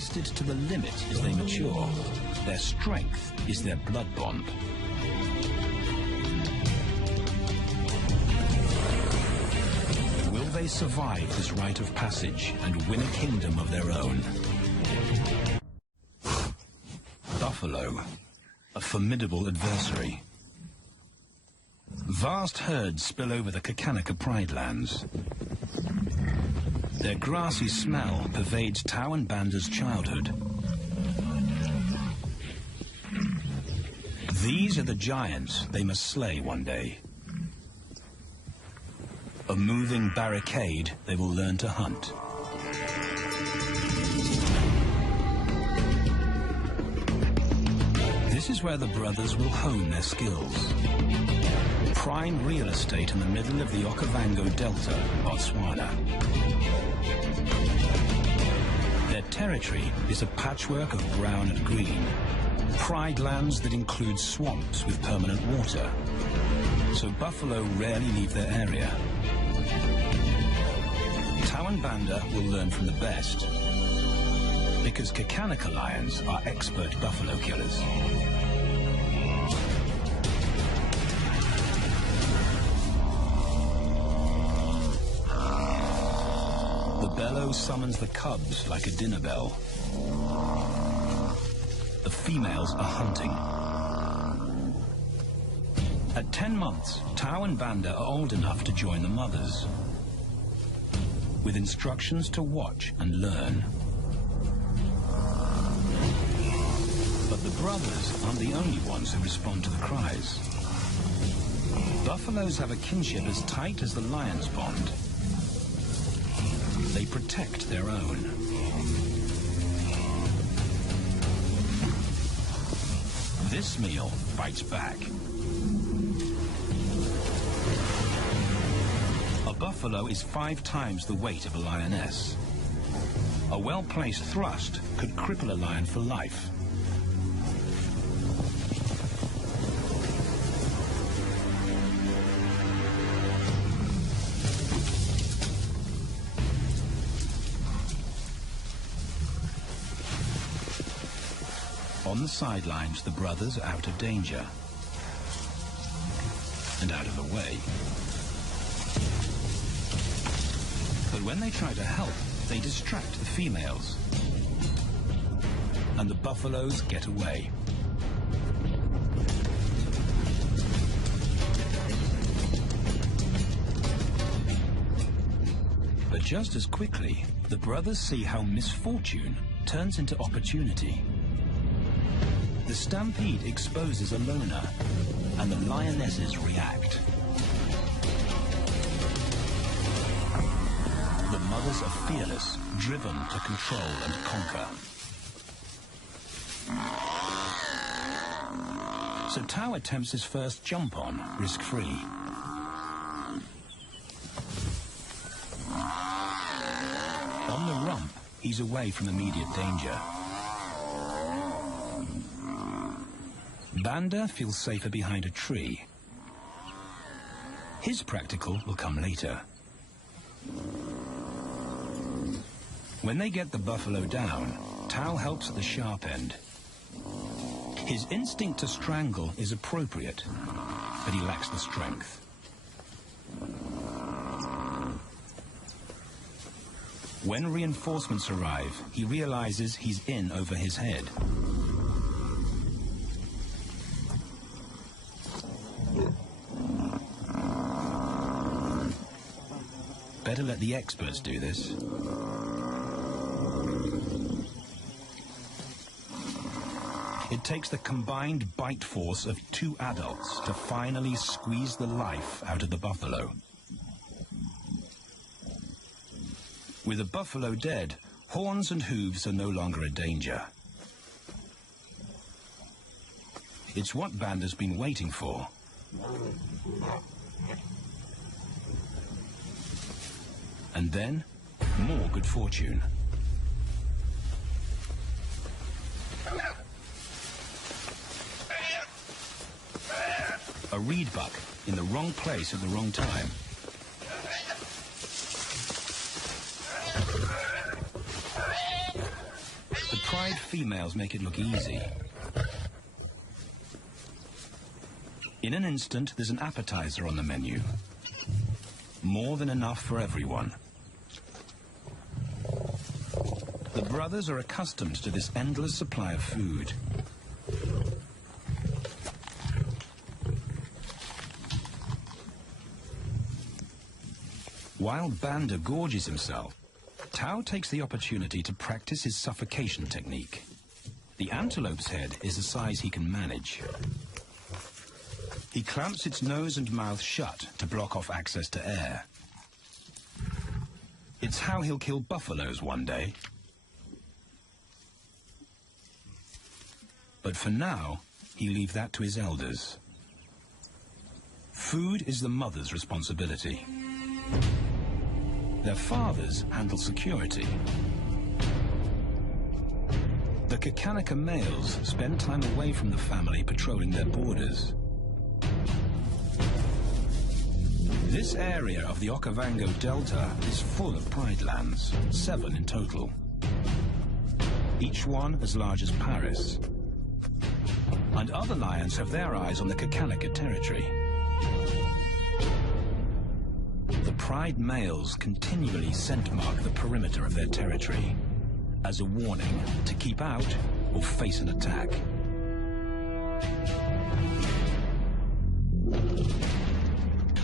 tested to the limit as they mature. Their strength is their blood bond. Will they survive this rite of passage and win a kingdom of their own? Buffalo, a formidable adversary. Vast herds spill over the Kakanaka Pride lands. Their grassy smell pervades Tau and Banda's childhood. These are the giants they must slay one day. A moving barricade they will learn to hunt. This is where the brothers will hone their skills. Prime real estate in the middle of the Okavango Delta, Botswana. Their territory is a patchwork of brown and green. Pride lands that include swamps with permanent water. So buffalo rarely leave their area. Tau and Banda will learn from the best, because Kakanaka lions are expert buffalo killers. The bellow summons the cubs like a dinner bell. The females are hunting. At 10 months, Tau and Banda are old enough to join the mothers, with instructions to watch and learn. But the brothers aren't the only ones who respond to the cries. Buffaloes have a kinship as tight as the lion's bond. They protect their own. This meal fights back. A buffalo is 5 times the weight of a lioness. A well-placed thrust could cripple a lion for life. On the sidelines, the brothers are out of danger and out of the way. But when they try to help, they distract the females, and the buffaloes get away. But just as quickly, the brothers see how misfortune turns into opportunity. The stampede exposes a loner, and the lionesses react. The mothers are fearless, driven to control and conquer. So Tau attempts his first jump on, risk-free. On the rump, he's away from immediate danger. Banda feels safer behind a tree. His practical will come later. When they get the buffalo down, Tau helps at the sharp end. His instinct to strangle is appropriate, but he lacks the strength. When reinforcements arrive, he realizes he's in over his head. Better let the experts do this. It takes the combined bite force of 2 adults to finally squeeze the life out of the buffalo. With the buffalo dead, horns and hooves are no longer a danger. It's what Banda's been waiting for. And then, more good fortune. A reed buck in the wrong place at the wrong time. The females make it look easy. In an instant, there's an appetizer on the menu. More than enough for everyone. The brothers are accustomed to this endless supply of food. While Banda gorges himself, Tao takes the opportunity to practice his suffocation technique. The antelope's head is a size he can manage. He clamps its nose and mouth shut to block off access to air. It's how he'll kill buffaloes one day. But for now, he leaves that to his elders. Food is the mother's responsibility. Their fathers handle security. The Kakanika males spend time away from the family patrolling their borders. This area of the Okavango Delta is full of pride lands, 7 in total. Each one as large as Paris. And other lions have their eyes on the Kakanika territory. The pride males continually scent mark the perimeter of their territory as a warning to keep out or face an attack.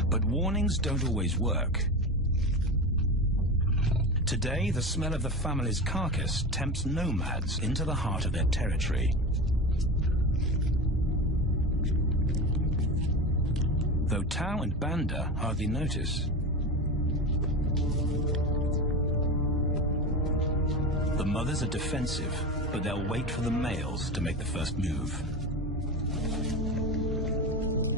But warnings don't always work. Today, the smell of the family's carcass tempts nomads into the heart of their territory. Though Tao and Banda hardly notice. The mothers are defensive, but they'll wait for the males to make the first move.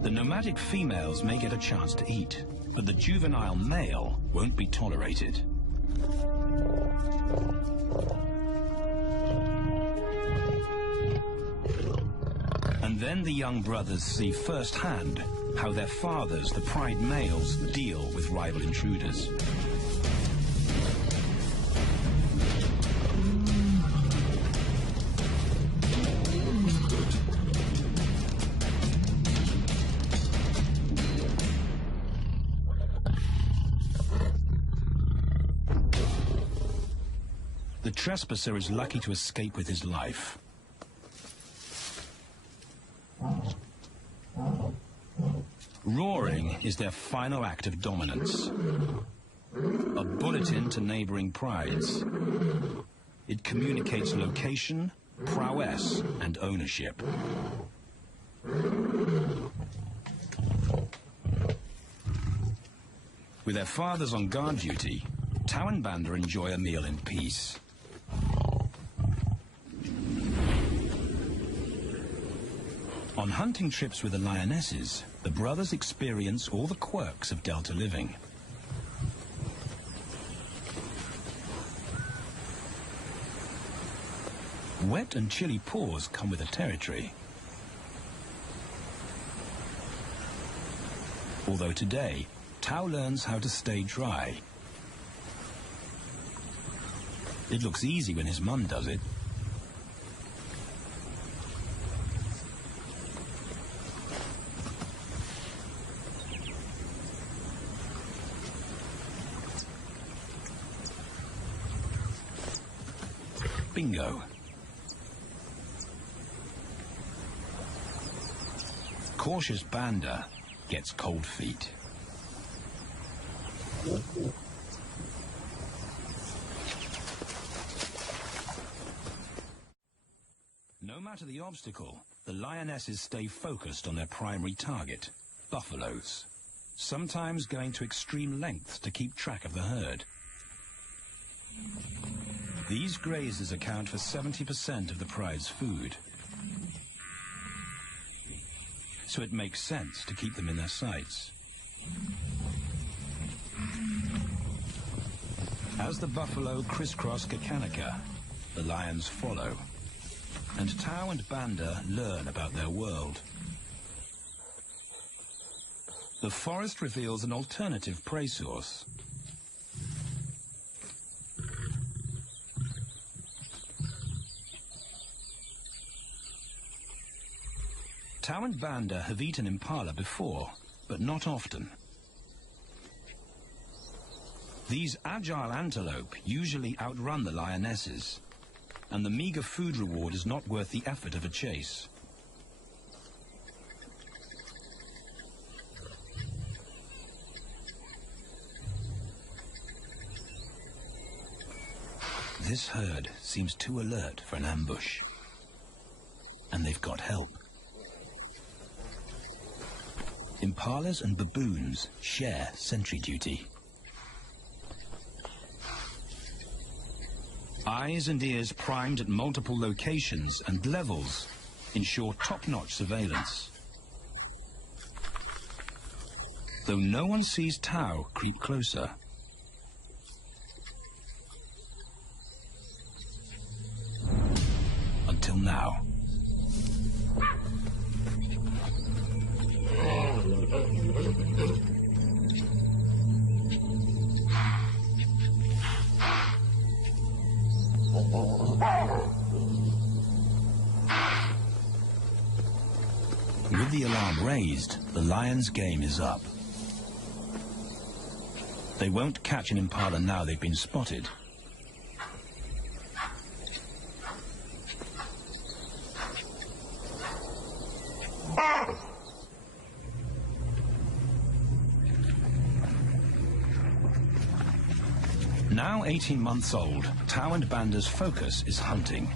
The nomadic females may get a chance to eat, but the juvenile male won't be tolerated. And then the young brothers see firsthand how their fathers, the pride males, deal with rival intruders. The trespasser is lucky to escape with his life. Roaring is their final act of dominance. A bulletin to neighboring prides. It communicates location, prowess, and ownership. With their fathers on guard duty, Tao and Banda enjoy a meal in peace. On hunting trips with the lionesses, the brothers experience all the quirks of Delta living. Wet and chilly paws come with the territory. Although today, Tao learns how to stay dry. It looks easy when his mum does it. Bingo. Cautious Banda gets cold feet. No matter the obstacle, the lionesses stay focused on their primary target, buffaloes, sometimes going to extreme lengths to keep track of the herd. These grazers account for 70% of the pride's food. So it makes sense to keep them in their sights. As the buffalo crisscross Kakanika, the lions follow. And Tao and Banda learn about their world. The forest reveals an alternative prey source. Tao and Banda have eaten impala before, but not often. These agile antelope usually outrun the lionesses, and the meager food reward is not worth the effort of a chase. This herd seems too alert for an ambush, and they've got help. Impalas and baboons share sentry duty. Eyes and ears primed at multiple locations and levels ensure top-notch surveillance. Though no one sees Tao creep closer. Until now. With the alarm raised, the lion's game is up. They won't catch an impala now they've been spotted. Now 18 months old, Tao and Banda's focus is hunting.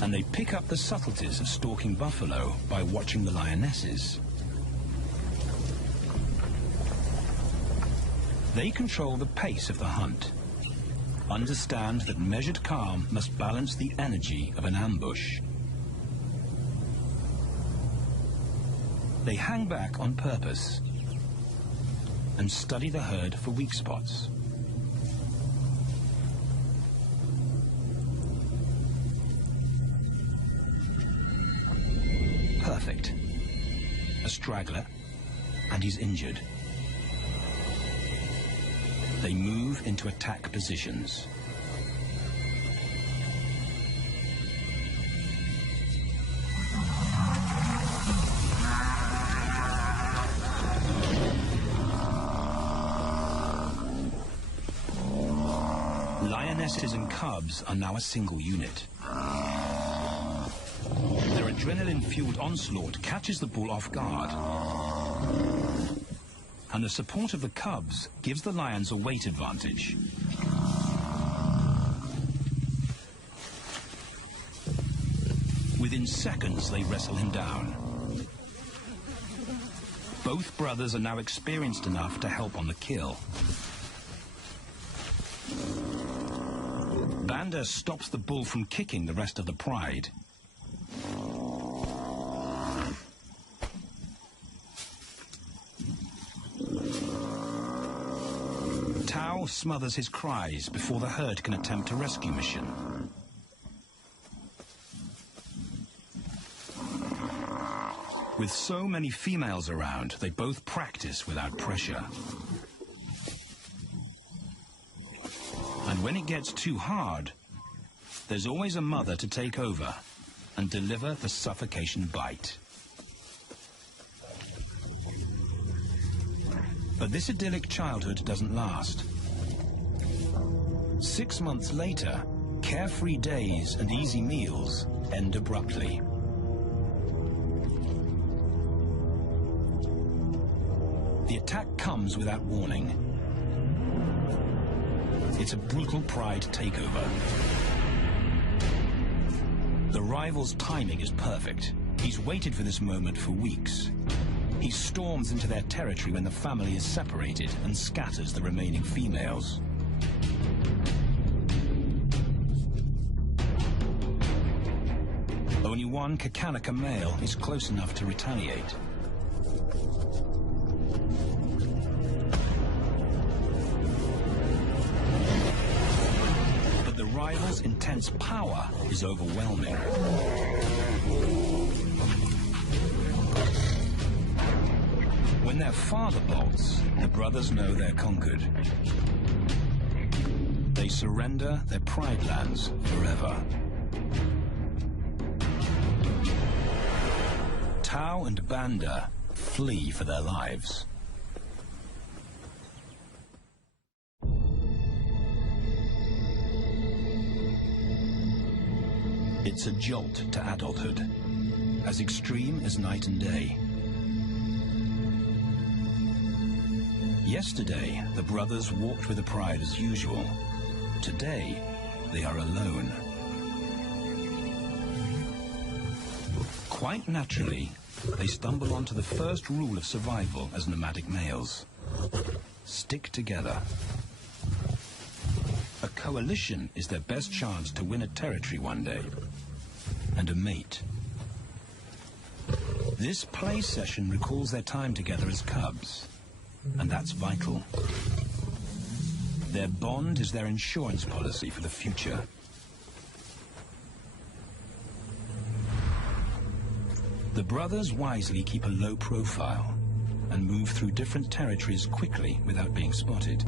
And they pick up the subtleties of stalking buffalo by watching the lionesses. They control the pace of the hunt, understand that measured calm must balance the energy of an ambush. They hang back on purpose and study the herd for weak spots. Perfect. A straggler, and he's injured. They move into attack positions. Lionesses and cubs are now a single unit. Their adrenaline-fueled onslaught catches the bull off guard. And the support of the cubs gives the lions a weight advantage. Within seconds, they wrestle him down. Both brothers are now experienced enough to help on the kill. Banda stops the bull from kicking the rest of the pride. Tao smothers his cries before the herd can attempt a rescue mission. With so many females around, they both practice without pressure. And when it gets too hard, there's always a mother to take over and deliver the suffocation bite. But this idyllic childhood doesn't last. 6 months later, carefree days and easy meals end abruptly. The attack comes without warning. It's a brutal pride takeover. The rival's timing is perfect. He's waited for this moment for weeks. He storms into their territory when the family is separated and scatters the remaining females. Only one Kakanika male is close enough to retaliate. But the rival's intense power is overwhelming. When their father bolts, the brothers know they're conquered. They they surrender their pride lands forever. Tao and Banda flee for their lives. It's a jolt to adulthood, as extreme as night and day. Yesterday, the brothers walked with the pride as usual. Today, they are alone. Quite naturally, they stumble onto the first rule of survival as nomadic males. Stick together. A coalition is their best chance to win a territory one day. And a mate. This play session recalls their time together as cubs, and that's vital. Their bond is their insurance policy for the future. The brothers wisely keep a low profile and move through different territories quickly without being spotted.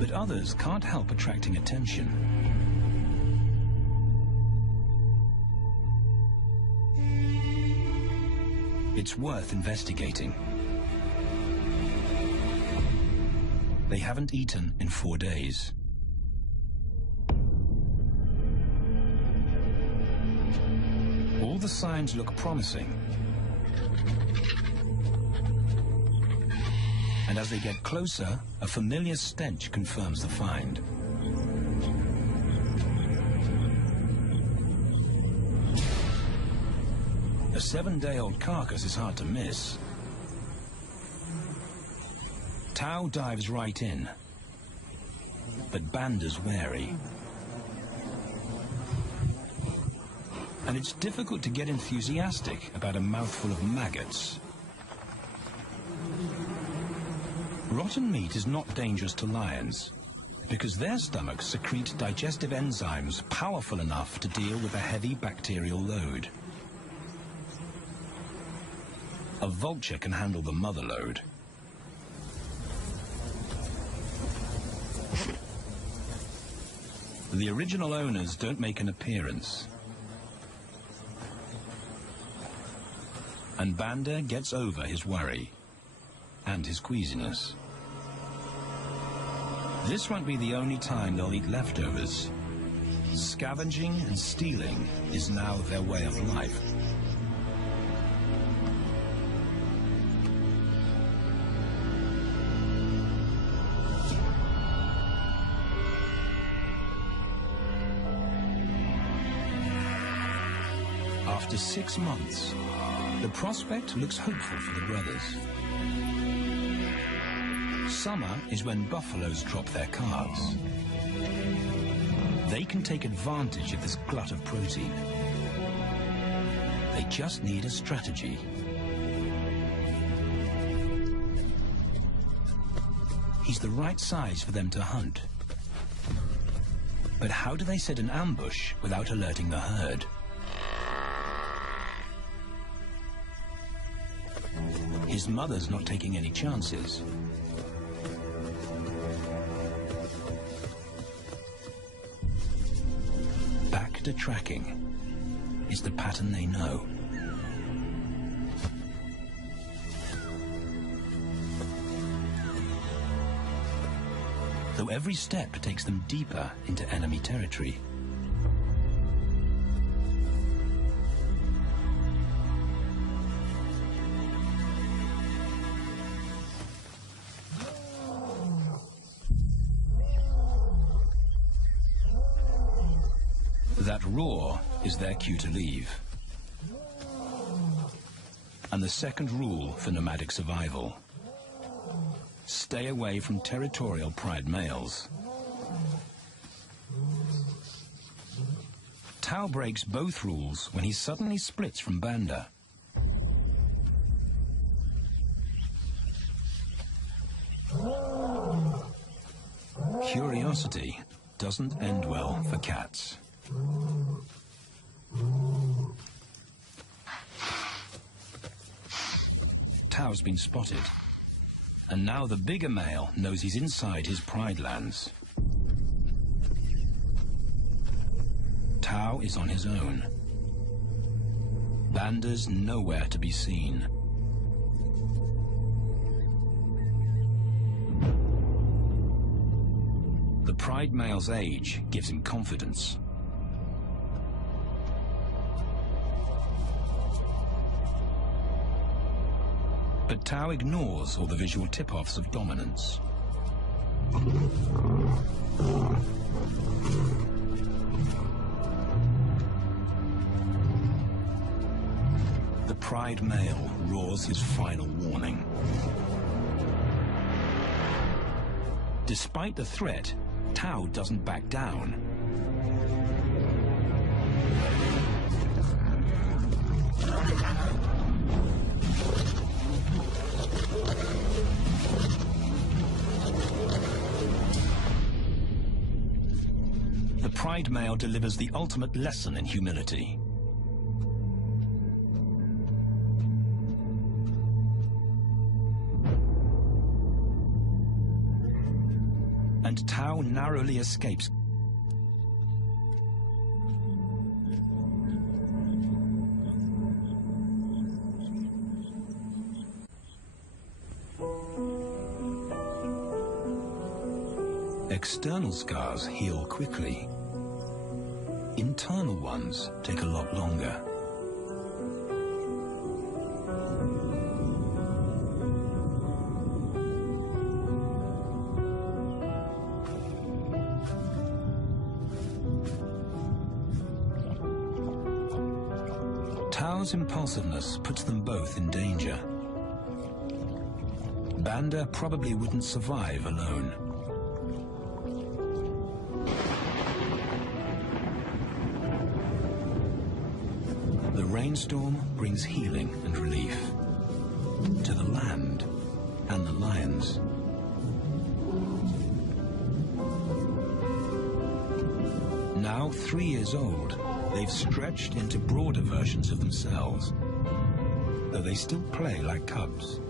But others can't help attracting attention. It's worth investigating. They haven't eaten in 4 days. All the signs look promising. And as they get closer, a familiar stench confirms the find. A 7-day-old carcass is hard to miss. Tao dives right in, but Banda's wary. And it's difficult to get enthusiastic about a mouthful of maggots. Rotten meat is not dangerous to lions, because their stomachs secrete digestive enzymes powerful enough to deal with a heavy bacterial load. A vulture can handle the mother load. The original owners don't make an appearance. And Banda gets over his worry and his queasiness. This won't be the only time they'll eat leftovers. Scavenging and stealing is now their way of life. After 6 months, the prospect looks hopeful for the brothers. Summer is when buffaloes drop their calves. They can take advantage of this glut of protein. They just need a strategy. He's the right size for them to hunt. But how do they set an ambush without alerting the herd? His mother's not taking any chances. Back to tracking is the pattern they know. Though every step takes them deeper into enemy territory. That roar is their cue to leave. And the second rule for nomadic survival: stay away from territorial pride males. Tao breaks both rules when he suddenly splits from Banda. Curiosity doesn't end well for cats. Tao's been spotted, And now the bigger male knows he's inside his pride lands. Tao is on his own. Banda's nowhere to be seen. The pride male's age gives him confidence. But Tao ignores all the visual tip-offs of dominance. The pride male roars his final warning. Despite the threat, Tao doesn't back down. The pride male delivers the ultimate lesson in humility. And Tao narrowly escapes. External scars heal quickly. Internal ones take a lot longer. Tao's impulsiveness puts them both in danger. Banda probably wouldn't survive alone. The rainstorm brings healing and relief to the land and the lions. Now 3 years old, they've stretched into broader versions of themselves, though they still play like cubs.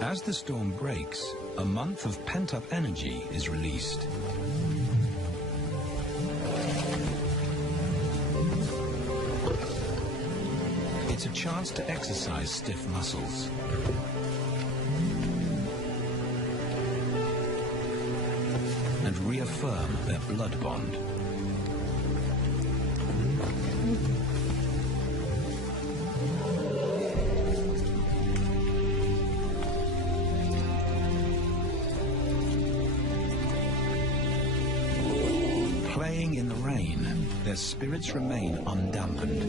As the storm breaks, a month of pent-up energy is released. It's a chance to exercise stiff muscles. And reaffirm their blood bond. Playing in the rain, their spirits remain undampened.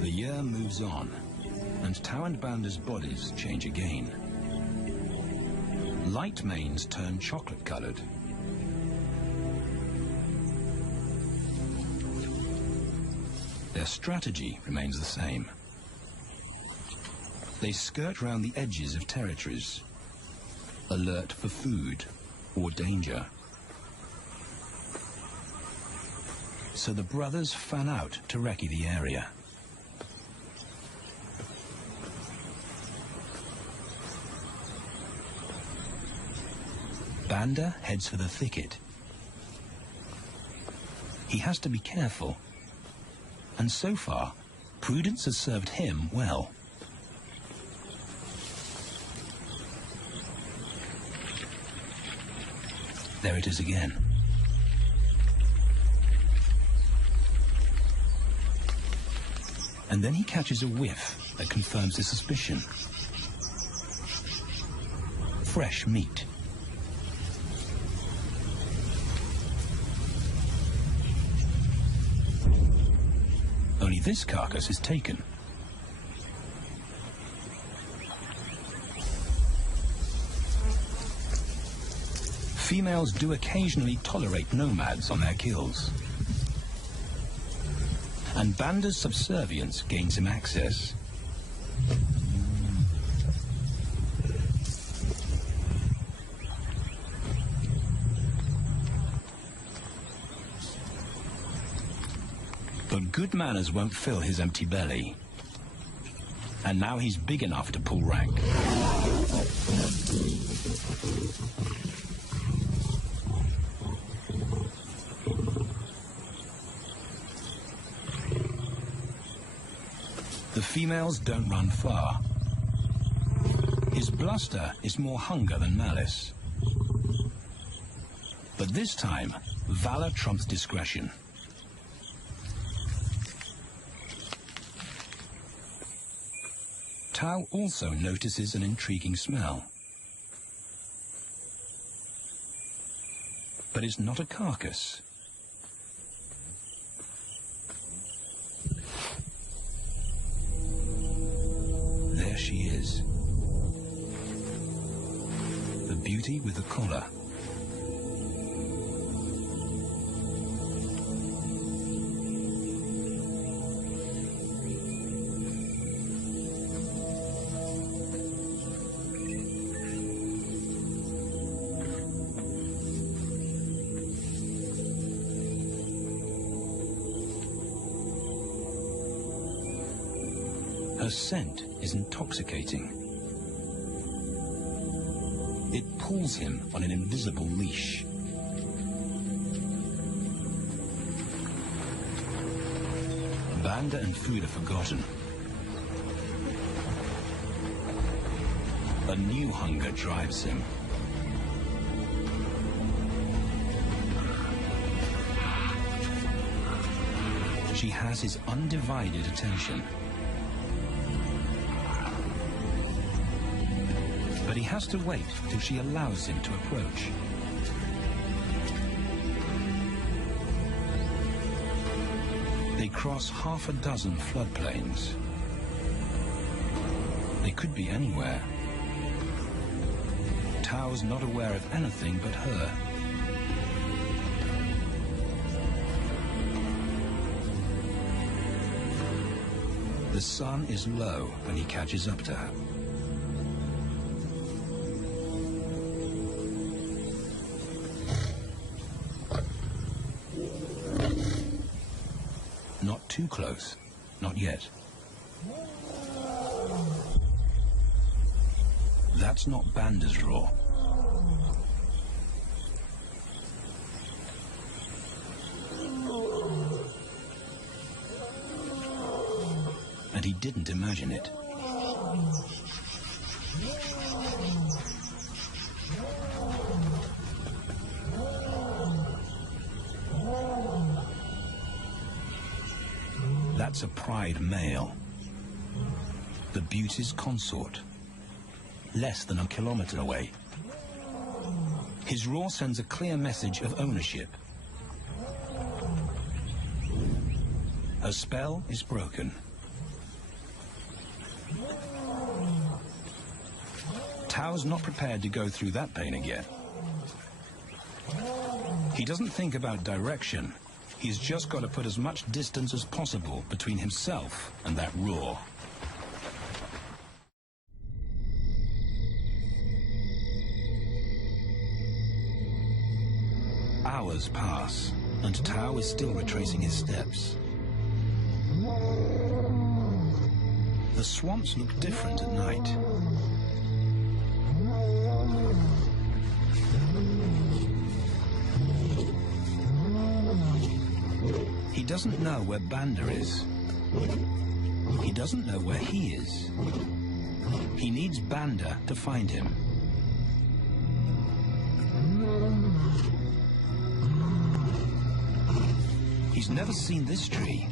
The year moves on, and Tao and Banda's bodies change again. Light manes turn chocolate-colored. Their strategy remains the same. They skirt round the edges of territories, alert for food or danger. So the brothers fan out to recce the area. Banda heads for the thicket. He has to be careful, and so far, prudence has served him well. There it is again. And then he catches a whiff that confirms his suspicion. Fresh meat. Only this carcass is taken. Females do occasionally tolerate nomads on their kills. And Banda's subservience gains him access. But good manners won't fill his empty belly. And now he's big enough to pull rank. The females don't run far. His bluster is more hunger than malice. But this time, valor trumps discretion. Tao also notices an intriguing smell. But it's not a carcass. There she is. The beauty with the collar. Her scent is intoxicating. It pulls him on an invisible leash. Banda and food are forgotten. A new hunger drives him. She has his undivided attention. But he has to wait till she allows him to approach. They cross half a dozen floodplains. They could be anywhere. Tao's not aware of anything but her. The sun is low when he catches up to her. Not too close, not yet. That's not Banda's roar. And he didn't imagine it. That's a pride male. The beauty's consort. Less than a kilometer away. His roar sends a clear message of ownership. Her spell is broken. Tao's not prepared to go through that pain again. He doesn't think about direction. He's just got to put as much distance as possible between himself and that roar. Hours pass, and Tao is still retracing his steps. The swamps look different at night. He doesn't know where Banda is. He doesn't know where he is. He needs Banda to find him. He's never seen this tree.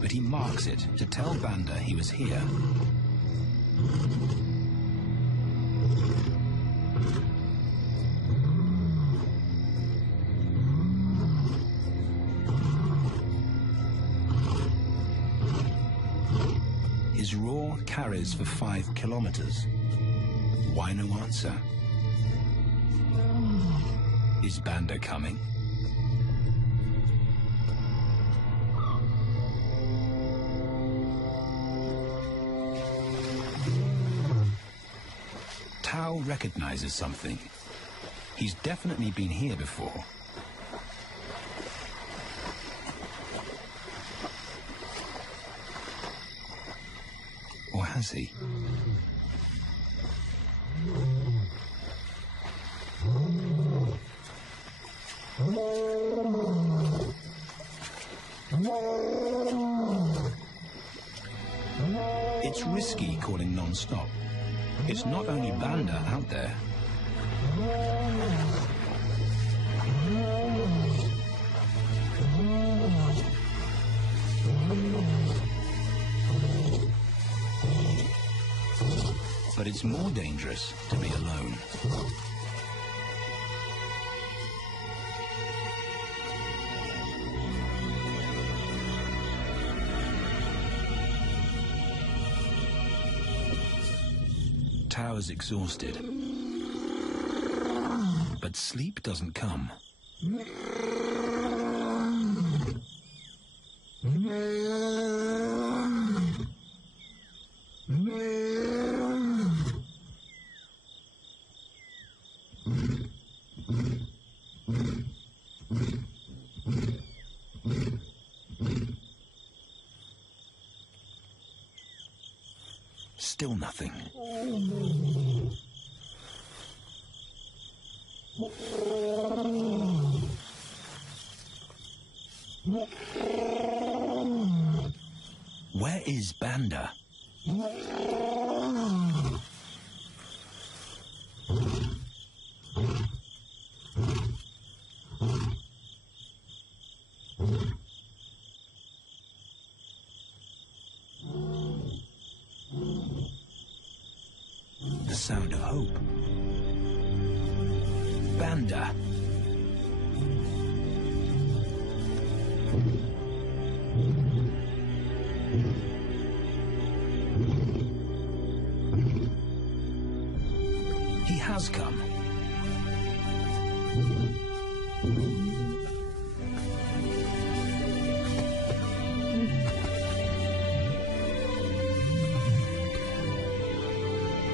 But he marks it to tell Banda he was here. His roar carries for 5 kilometers. Why no answer? Is Banda coming? Tao recognizes something. He's definitely been here before. Or has he? It's risky calling non-stop. It's not only Banda out there. But it's more dangerous to be alone. Tao's exhausted, but sleep doesn't come. Still nothing. Where is Banda? The sound of hope. Banda. He has come.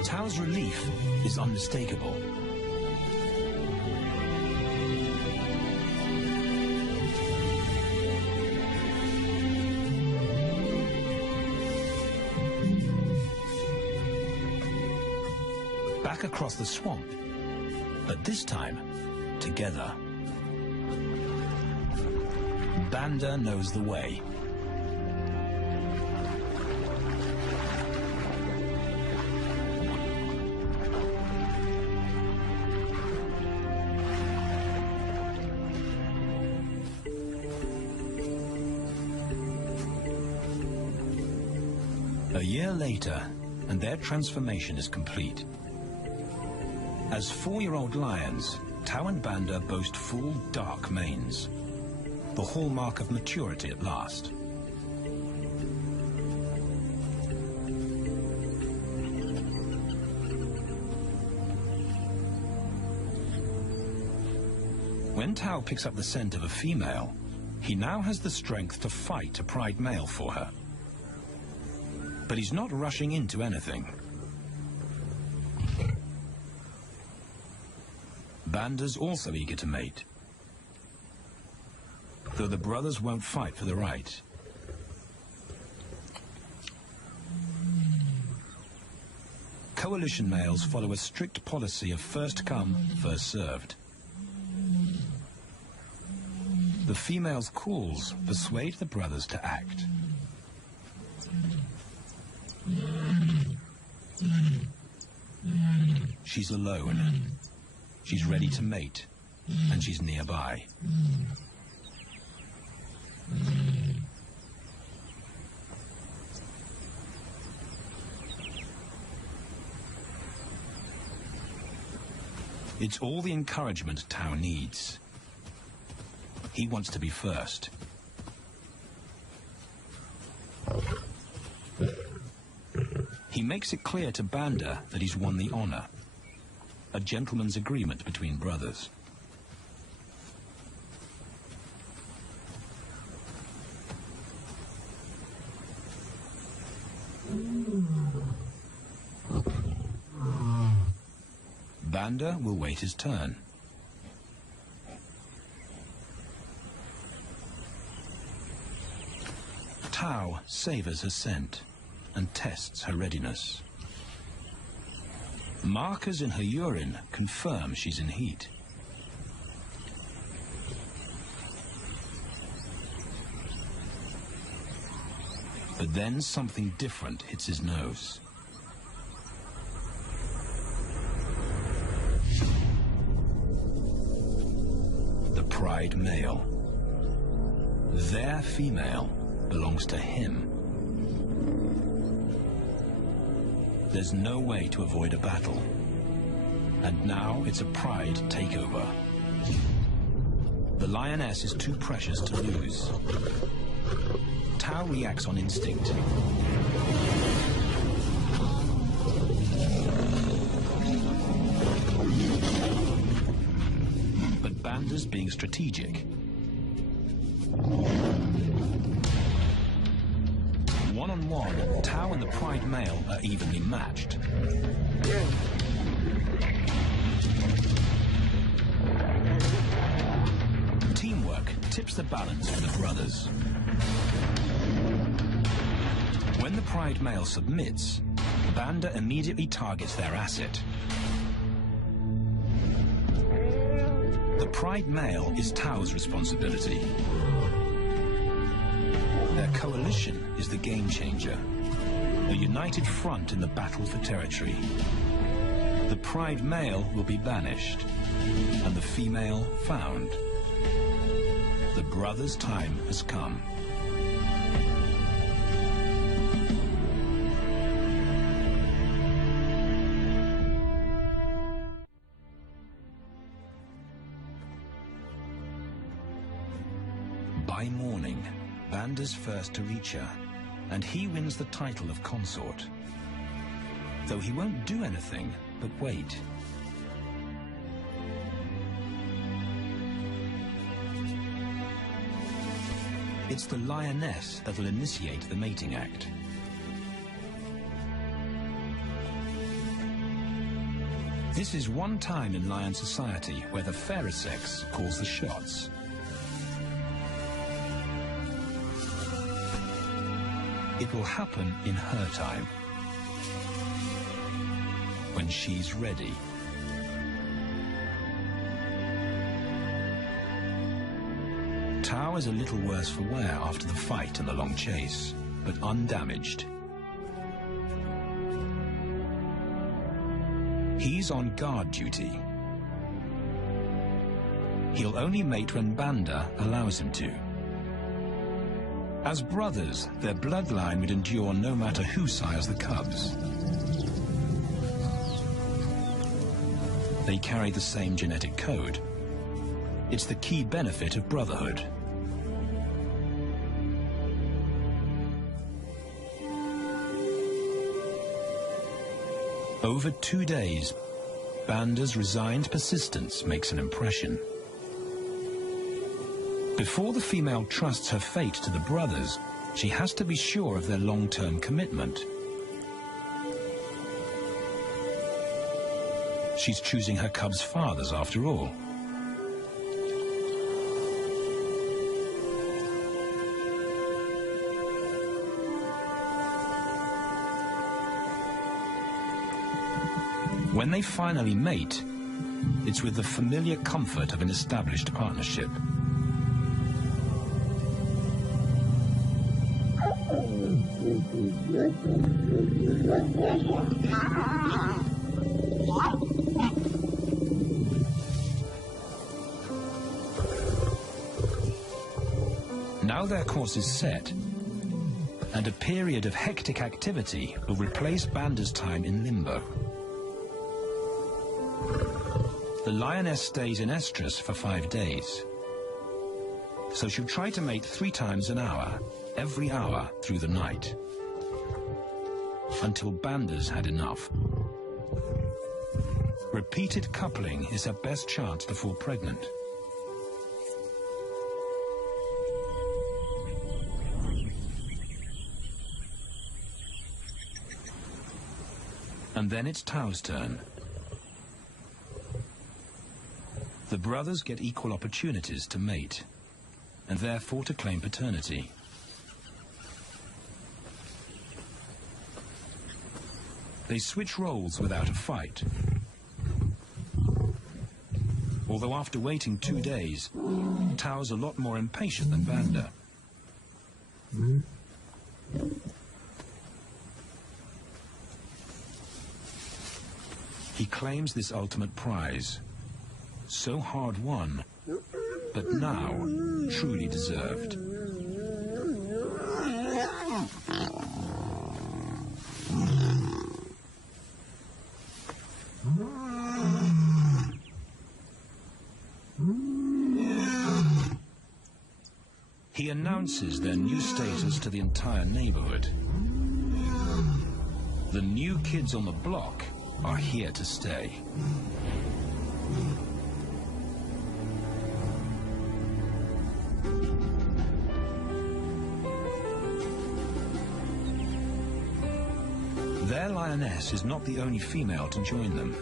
Tao's relief is unmistakable. Back across the swamp, but this time, together. Banda knows the way. A year later, and their transformation is complete. As 4-year-old lions, Tao and Banda boast full, dark manes, the hallmark of maturity at last. When Tao picks up the scent of a female, he now has the strength to fight a pride male for her. But he's not rushing into anything. Banda's also eager to mate, though the brothers won't fight for the right. Coalition males follow a strict policy of first come, first served. The female's calls persuade the brothers to act. She's alone. She's ready to mate, and she's nearby. It's all the encouragement Tao needs. He wants to be first. He makes it clear to Banda that he's won the honor. a gentleman's agreement between brothers. Banda will wait his turn. Tao savors her scent and tests her readiness. Markers in her urine confirm she's in heat. But then something different hits his nose. The pride male. Their female belongs to him. There's no way to avoid a battle. And now it's a pride takeover. The lioness is too precious to lose. Tao reacts on instinct. But Banda's being strategic. One-on-one, Tao and the pride male are evenly matched. Teamwork tips the balance for the brothers. When the pride male submits, Banda immediately targets their asset. The pride male is Tao's responsibility. Their coalition is the game changer, a united front in the battle for territory. The pride male will be banished, and the female found. The brothers' time has come. By morning, Banda's first to reach her, and he wins the title of consort. Though he won't do anything but wait. It's the lioness that will initiate the mating act. This is one time in lion society where the fairer sex calls the shots. It will happen in her time, when she's ready. Tao is a little worse for wear after the fight and the long chase, but undamaged. He's on guard duty. He'll only mate when Banda allows him to. As brothers, their bloodline would endure no matter who sires the cubs. They carry the same genetic code. It's the key benefit of brotherhood. Over 2 days, Banda's resigned persistence makes an impression. Before the female trusts her fate to the brothers, she has to be sure of their long-term commitment. She's choosing her cubs' fathers after all. When they finally mate, it's with the familiar comfort of an established partnership. Now their course is set, and a period of hectic activity will replace Banda's time in limbo. The lioness stays in estrus for 5 days, so she'll try to mate 3 times an hour, every hour through the night, until Banda's had enough. Repeated coupling is her best chance to fall pregnant. And then it's Tao's turn. The brothers get equal opportunities to mate, and therefore to claim paternity. They switch roles without a fight. Although after waiting 2 days, Tao's a lot more impatient than Banda. He claims this ultimate prize, so hard won, but now truly deserved. He announces their new status to the entire neighborhood. The new kids on the block are here to stay. Their lioness is not the only female to join them.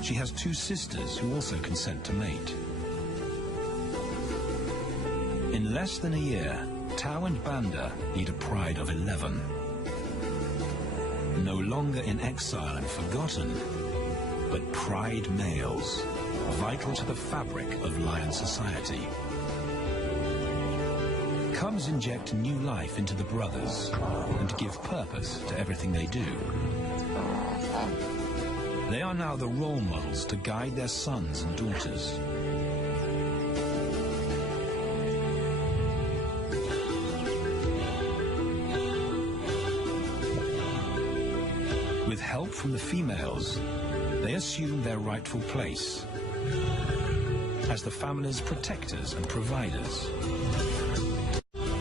She has 2 sisters who also consent to mate. In less than a year, Tao and Banda lead a pride of 11. No longer in exile and forgotten, but pride males, vital to the fabric of lion society. Cubs inject new life into the brothers and give purpose to everything they do. They are now the role models to guide their sons and daughters. With help from the females, they assume their rightful place as the family's protectors and providers.